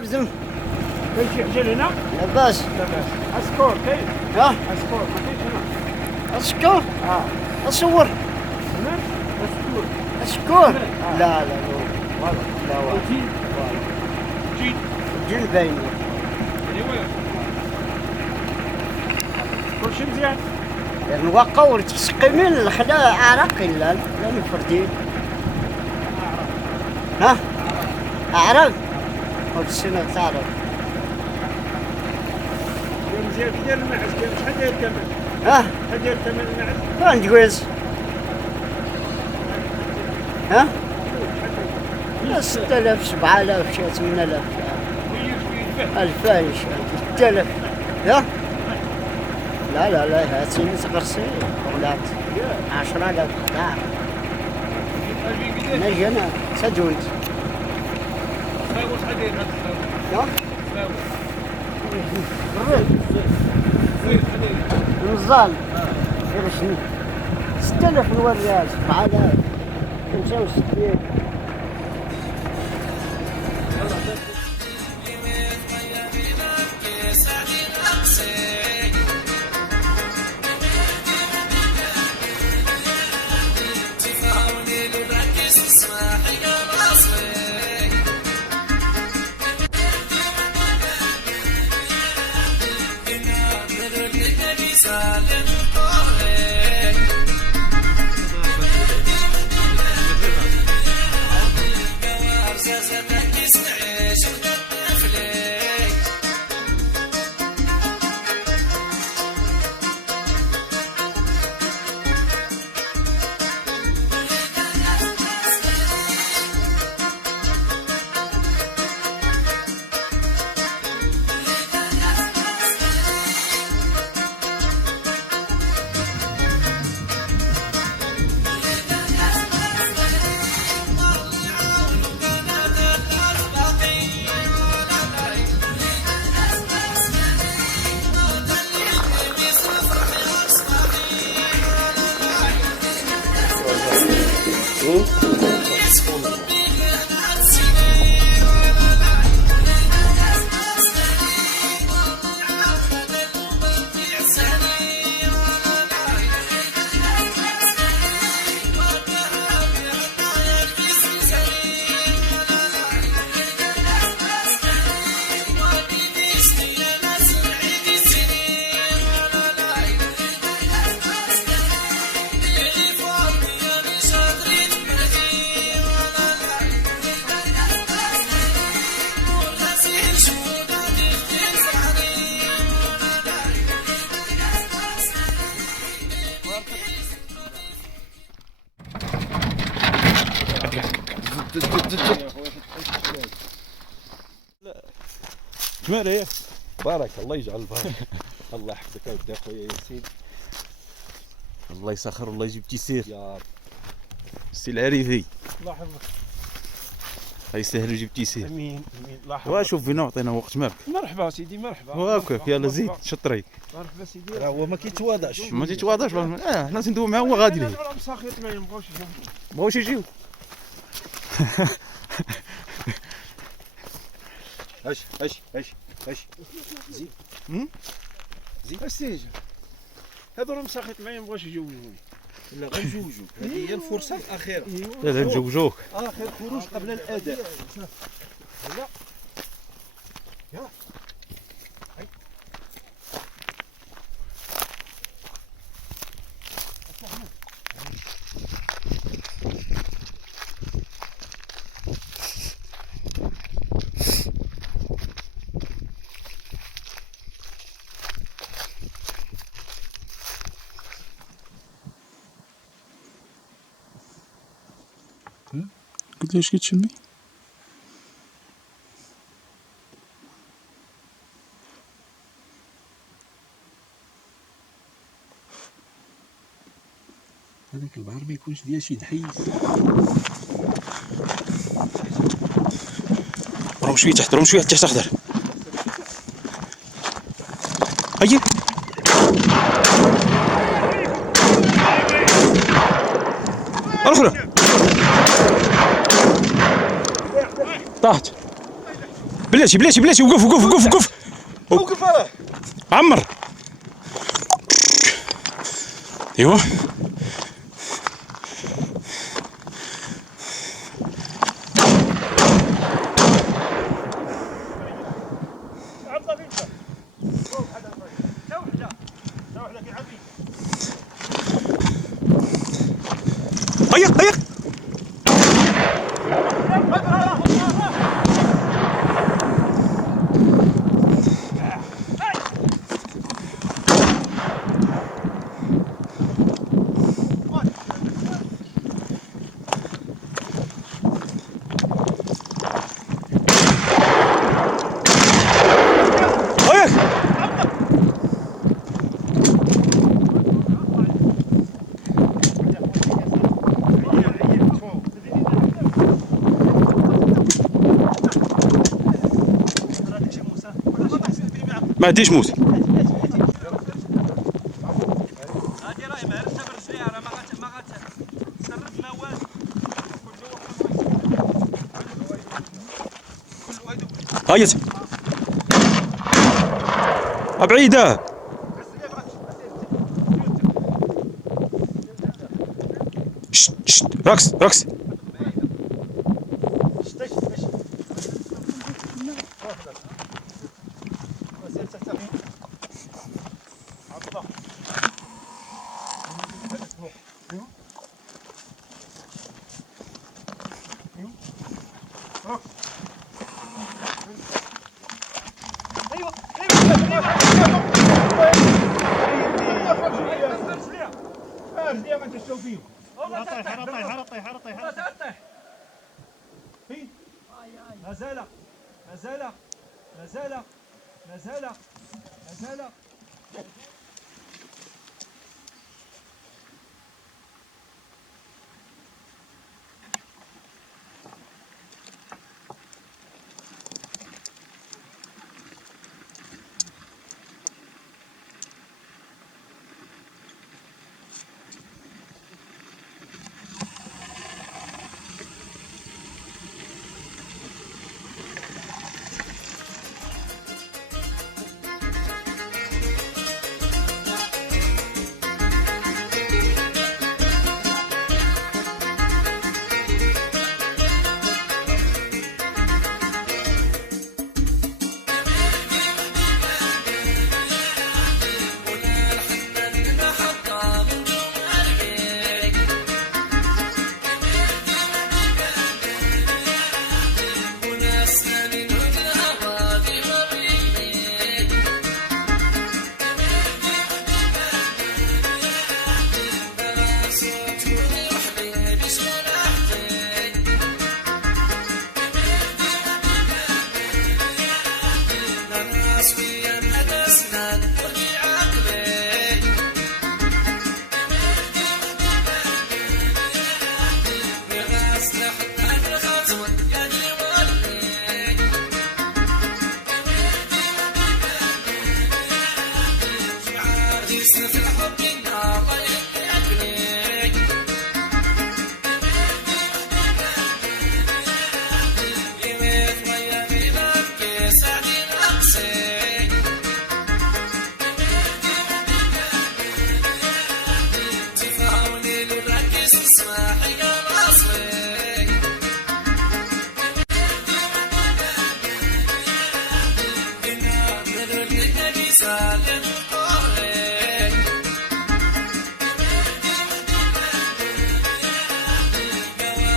وردم. كاين شي حاجه هنا؟ لاباس. لاباس. اسكور كاين؟ ها؟ اسكور ما كاينش هنا. اسكو؟ اصور. سمعت؟ اسكور. اسكور؟ لا لا فوالا. لا والو. وجين؟ جين. جيل باين. ايوا. كلشي مزيان. نوقع ورتسقيمين الخلا عراقي لا نفردين. ها؟ أعرق؟ أو السنة تعرف. مزيان كي داير الماعز شحال داير الثمن؟ ها؟ شحال داير الثمن الماعز؟ كان جويز. ها؟ 6000 7000 شي 8000 2000 شي 6000. ها؟ لا لا لا هاتيني تقرصي ولات 10000 لا نجي أنا سجونت. شحال داير هذا ها؟ النزال غير شنو 6000 نوريها 7000 65. جمال بارك الله يجعل البركة. الله يحفظك يا ودي اخويا ياسين. الله يسخر والله يجيب تيسير يا رب. السي العريفي الله يحفظك. الله يسهل ويجيب تيسير. امين امين الله يحفظك. واشوف فينا وعطينا وقت مالك. مرحبا سيدي مرحبا. وهاكاك يلا زيد شطري. مرحبا سيدي. راه هو ما كيتواضعش. ما تيتواضعش حنا ندوي معاه هو غادي ليه. مساخيط ما يبغوش يجيو. بغاوش يجيو. اش زيد زيد السيج. هذو راه مساخيط ما يبغوش يجوجوني. لا غنجوجوك، هذه هي الفرصه الاخيره. لا لا نجوجوك. اخر خروج قبل الاداء. لا يا قلت له اش كتشمي؟ هذاك البحر ما يكونش ديال شي دحيس. روم شويه تحت روم شويه تحت اخضر. هيا الاخرى طاحت. بلاتي وقف وقف عمر. ايوا هيا ما عنديش موت. هيا بعيدة. شت رقص.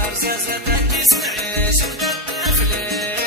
لا زازة تنكس نعيش ونطفلك